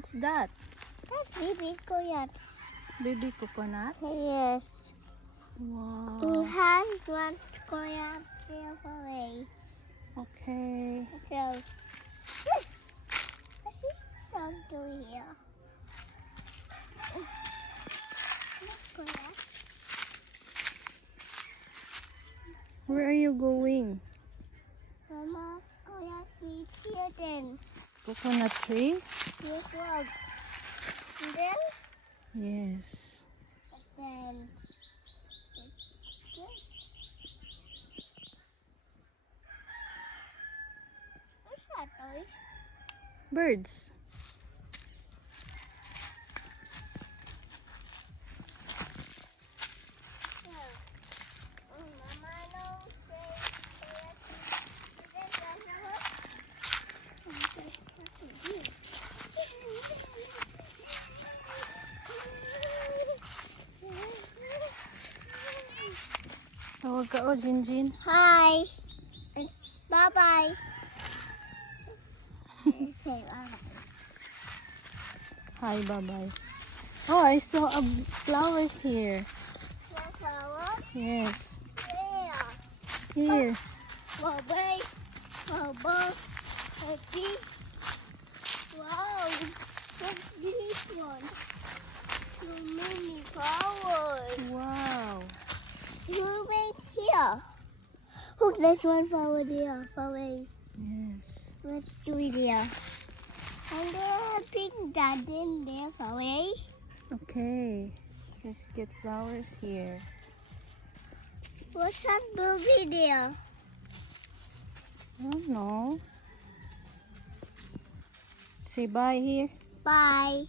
What's that? That's baby coconut. Baby coconut? Yes. Wow. Hand one coconut away. Okay. So, what's this dog doing here? Coconut. Where are you going? Mama's coconut seeds here then. Coconut tree? Yes, look. And then, Yes. then, what's that toy? Birds. Mama knows Tawag ka o, Jinjin. Hi. Bye-bye. Say bye-bye. Hi, bye-bye. Oh, I saw flowers here. Your flowers? Yes. Where? Here. Bye-bye. Bye-bye. Happy. Wow. What's this one? So many flowers. Wow. Who made here? Look, there's one flower there. Flower. Yes. Let's do it here. And there's a pink garden there, flower. Okay. Let's get flowers here. What's that movie there? I don't know. Say bye here. Bye.